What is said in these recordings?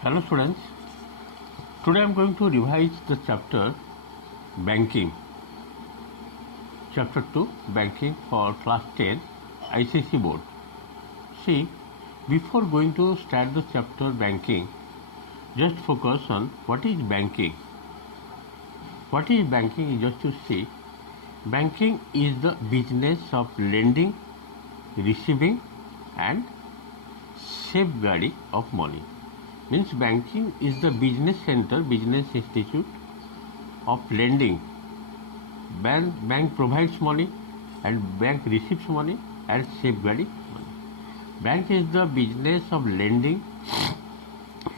Hello students, today I am going to revise the chapter Banking, chapter 2 Banking for class 10 ICC board. See, before going to start the chapter Banking, just focus on what is banking. What is banking is just to see, banking is the business of lending, receiving and safeguarding of money. Means banking is the business center, business institute of lending. Bank provides money and bank receives money and safeguarding money. Bank is the business of lending,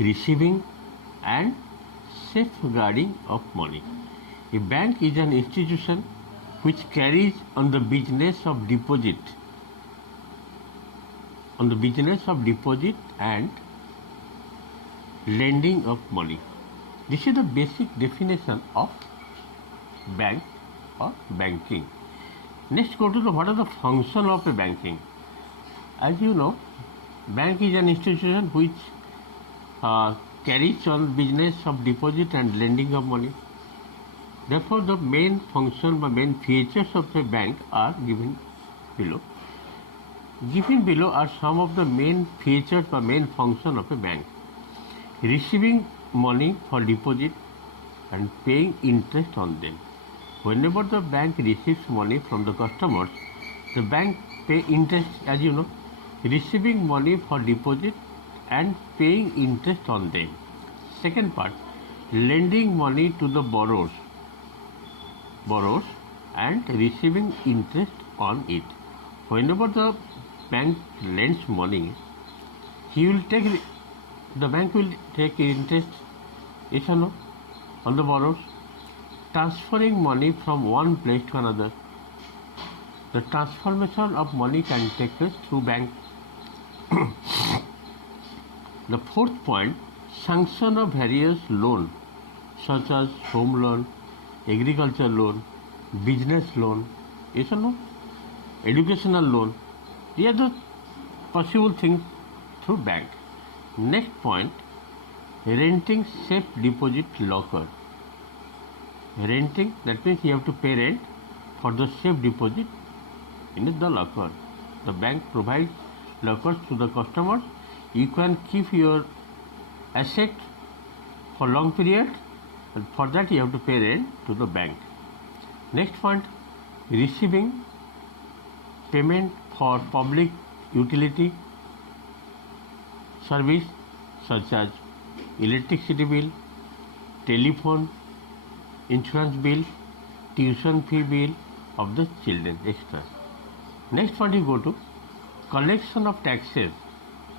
receiving and safeguarding of money. A bank is an institution which carries on the business of deposit, and lending of money. This is the basic definition of bank or banking. Next, go to what are the function of a banking. As you know, bank is an institution which carries on business of deposit and lending of money. Therefore, the main function or main features of a bank are given below. Given below are some of the main features or main function of a bank. Receiving money for deposit and paying interest on them. Whenever the bank receives money from the customers, the bank pay interest, as you know, receiving money for deposit and paying interest on them. Second part, lending money to the borrowers and receiving interest on it. Whenever the bank lends money, the bank will take interest, yes or no, on the borrowers, transferring money from one place to another. The transformation of money can take place through bank. The fourth point, sanction of various loans such as home loan, agriculture loan, business loan, yes or no, educational loan. These are the possible things through bank. Next point, renting safe deposit locker. Renting, that means you have to pay rent for the safe deposit in the locker. The bank provides lockers to the customers. You can keep your asset for long period, and for that you have to pay rent to the bank. Next point, receiving payment for public utility service such as electricity bill, telephone, insurance bill, tuition fee bill of the children, extra. Next point, you go to collection of taxes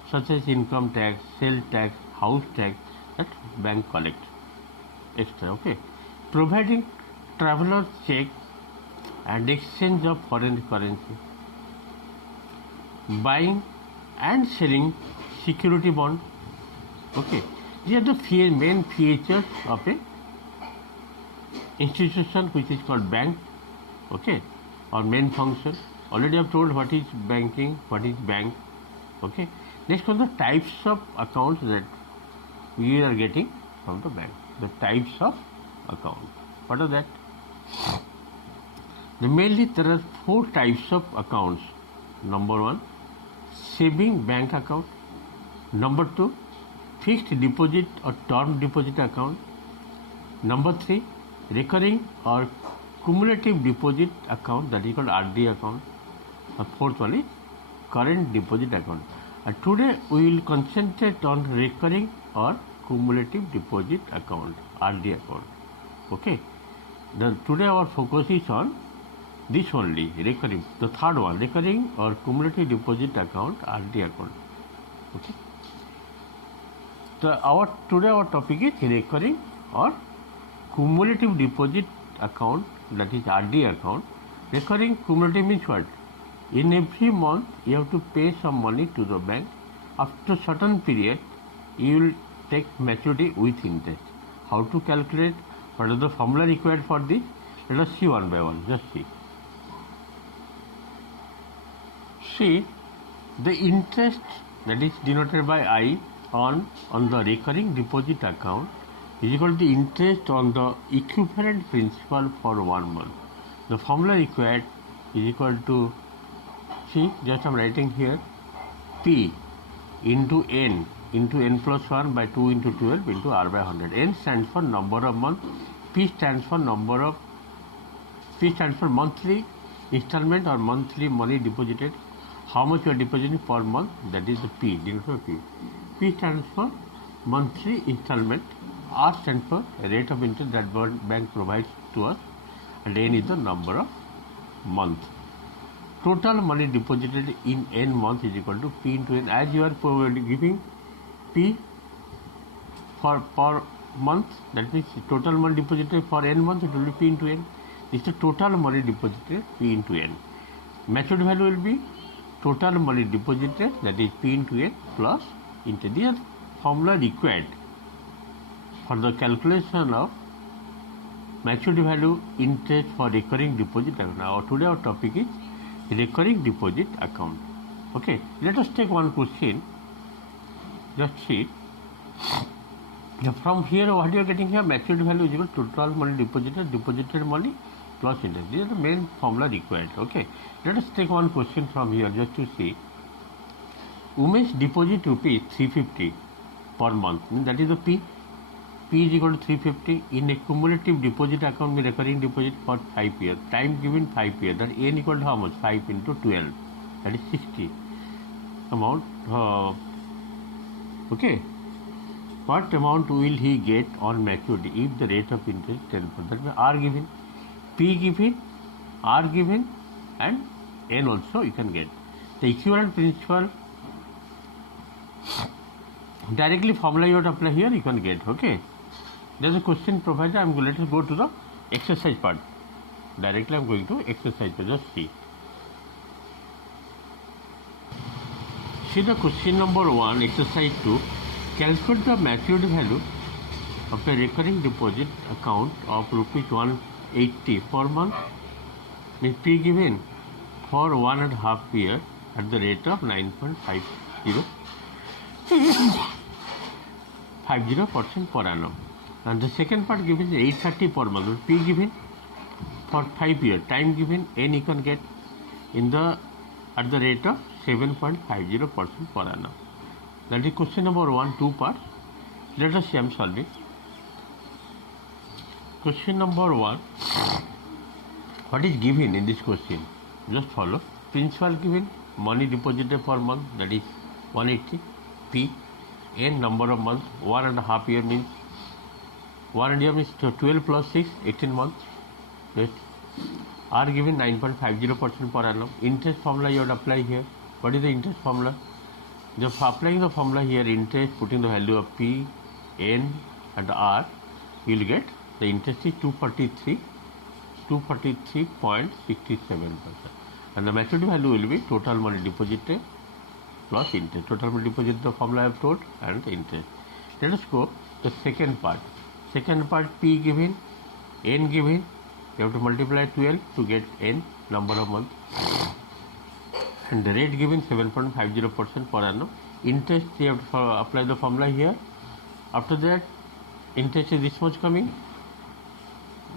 such as income tax, sale tax, house tax that bank collect, extra. Okay, providing traveler check and exchange of foreign currency, buying and selling security bond. Okay, these are the main features of a institution which is called bank. Okay, or main function. Already I have told what is banking, what is bank. Okay, next on the types of accounts that we are getting from the bank. The types of account. What are that? Mainly there are 4 types of accounts. Number 1, saving bank account. Number 2, fixed deposit or term deposit account. Number 3, recurring or cumulative deposit account, that is called RD account. The fourth one is current deposit account. And today we will concentrate on recurring or cumulative deposit account, RD account. Okay. Today our focus is on this only, recurring. The third one, recurring or cumulative deposit account, RD account. Okay. So today our topic is recurring or cumulative deposit account, that is RD account. Recurring cumulative means what? In every month you have to pay some money to the bank. After certain period you will take maturity with interest. How to calculate? What is the formula required for this? Let us see one by one. Just see. See, the interest that is denoted by I on the recurring deposit account is equal to interest on the equivalent principal for 1 month. The formula required is equal to, see, just I'm writing here, P into N plus 1 by 2 into 12 into R by 100. N stands for number of months, P stands for monthly installment or monthly money deposited. How much you are depositing per month, that is the P, denoted by P. P stands for monthly installment, R stands for rate of interest that bank provides to us, and N is the number of months. Total money deposited in N month is equal to P into N. As you are giving P for per month, that means total money deposited for N month, it will be P into N. This is the total money deposited, P into N. Maturity value will be total money deposited, that is P into N plus interest. This is formula required for the calculation of maturity value interest for recurring deposit account. Now today our topic is recurring deposit account. Okay, let us take one question. Just see. From here, what you are getting here, maturity value is equal to total money deposited money plus interest. This is the main formula required. Okay, let us take one question from here just to see. Umesh deposit rupees 350 per month. That is the P. P is equal to 350 in a cumulative deposit account with recurring deposit for 5 years. Time given 5 years. That N equal to how much? 5 into 12. That is 60. Amount. Okay. What amount will he get on maturity if the rate of interest is 10%? That means R given, P given, R given, and N also you can get. The equivalent principal, directly formula you have to apply here, you can get. Okay. There is a question provided. Let us go to the exercise part. Directly I am going to exercise part. Just see. See the question number 1, exercise 2. Calculate the maturity value of a recurring deposit account of rupees 180 per month. Means P given for 1.5 year at the rate of 9.50% per annum. And the second part given is 830 per month. P given for 5 years. Time given, N you can get at the rate of 7.50% per annum. That is question number 1, 2 parts. Let us see, I am solving. Question number 1. What is given in this question? Just follow. Principal given, money deposited per month, that is 180. P, N number of months, 1.5 year means 1 year means 12 plus 6, 18 months. Yes. R given 9.50% per annum. Interest formula you have to apply here. What is the interest formula? Just applying the formula here, interest, putting the value of P, N and R, you will get the interest is 243.67%. And the maturity value will be total money deposited plus interest. Total money deposit, the formula I have told, and the interest. Let us go to the second part. Second part, P given, N given, you have to multiply 12 to get N number of months. And the rate given 7.50% per annum. Interest, you have to apply the formula here. After that, interest is this much coming,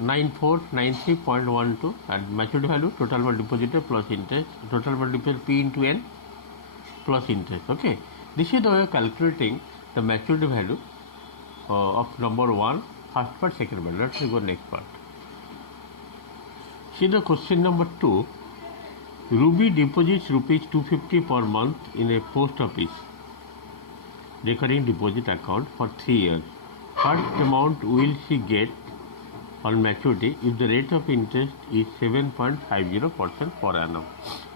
9493.12, and maturity value total money deposited plus interest. Total money deposited P into N plus interest. Okay, this is the way of calculating the maturity value of number 1, first part, second part. Let's go next part. See the question number 2. Ruby deposits rupees 250 per month in a post office recurring deposit account for 3 years. What amount will she get on maturity if the rate of interest is 7.50% per annum?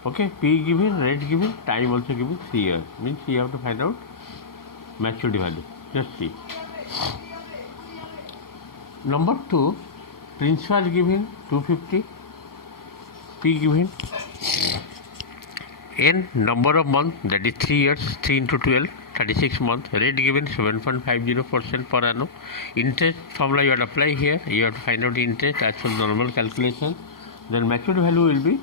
Okay, P given, rate given, time also given, 3 years. Means you have to find out maturity value. Just see. Number 2, principal given 250, P given, N number of months, that is 3 years, 3 into 12, 36 months, rate given 7.50% per annum. Interest formula you have to apply here, you have to find out the interest as per normal calculation. Then maturity value will be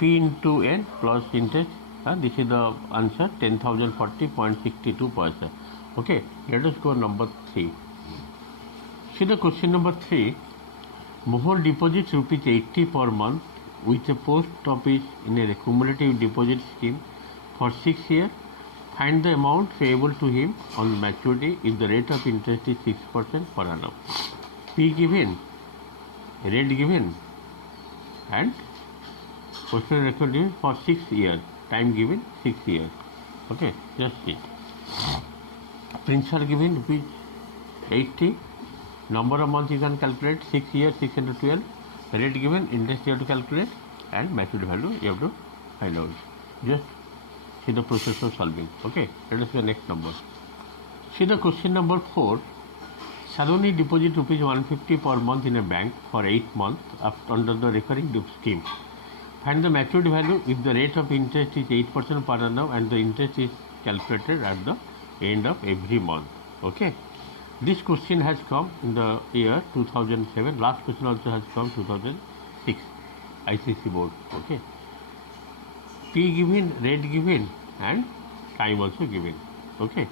P into N plus interest. This is the answer, 10,040.62%. Okay, let us go number 3. See the question number 3. Mohol deposits rupees 80 per month with a post office in a cumulative deposit scheme for 6 years. Find the amount payable to him on maturity if the rate of interest is 6% per annum. P given, rate given, and postal record given for 6 years. Time given 6 years. Okay, just see. Principal given rupees 80. Number of months you can calculate, 6 years, 6 into 12. Rate given, interest you have to calculate, and maturity value you have to find out. Just see the process of solving. Okay, let us go next number. See the question number 4. Saloni deposit rupees 150 per month in a bank for 8 months under the recurring scheme. Find the maturity value if the rate of interest is 8% per annum and the interest is calculated at the end of every month. Okay. This question has come in the year 2007. Last question also has come 2006. ICC board. Okay. P given, rate given, and time also given. Okay.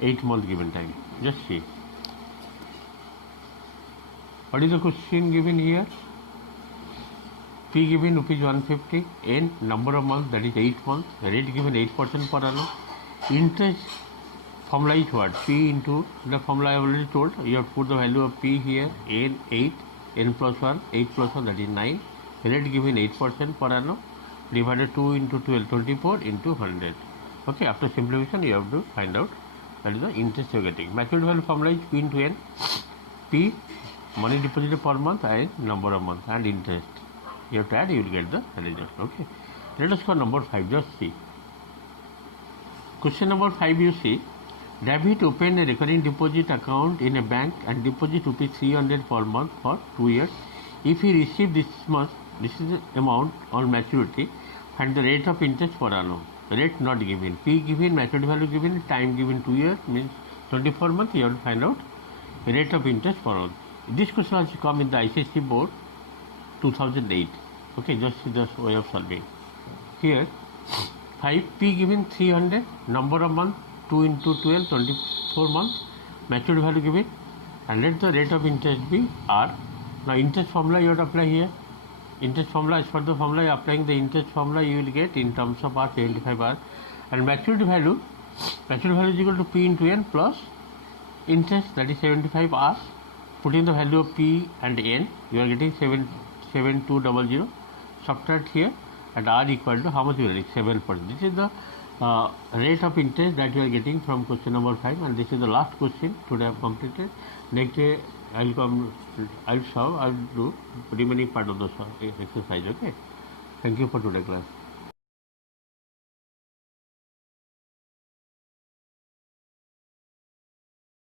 8 month given time. Just see. What is the question given here? P given rupees 150. N number of months, that is 8 months. Rate given 8% per annum. Interest formula is what? P into the formula I have already told. You have to put the value of P here. N 8, N plus 1, 8 plus 1, that is 9. Rate given 8% per annum. Divided 2 into 12, 24 into 100. Okay, after simplification you have to find out that is the interest you are getting. Maturity value formula is P into N. P, money deposited per month, and number of months, and interest. You have to add, you will get the result. Okay. Let us go number 5. Just see. Question number 5 you see. David opened a recurring deposit account in a bank and deposit rupees 300 per month for 2 years. If he received this much, this is the amount on maturity, and the rate of interest per annum. Rate not given. P given, maturity value given, time given 2 years, means 24 months. You have to find out rate of interest per annum. This question has come in the ICC board 2008. Okay, just see the way of solving. Here, 5, P given 300, number of months 2 into 12, 24 months, maturity value given, and let the rate of interest be R. Now interest formula you have to apply here. Interest formula, as per the formula, applying the interest formula you will get in terms of R 75 R, and maturity value is equal to P into N plus interest, that is 75 R. Putting the value of P and N, you are getting 7200. Subtract here, and R equal to how much you are getting? 7%. This is the rate of interest that you are getting from question number 5, and this is the last question today I have completed. Next day I will do remaining part of the exercise. Okay. Thank you for today's class.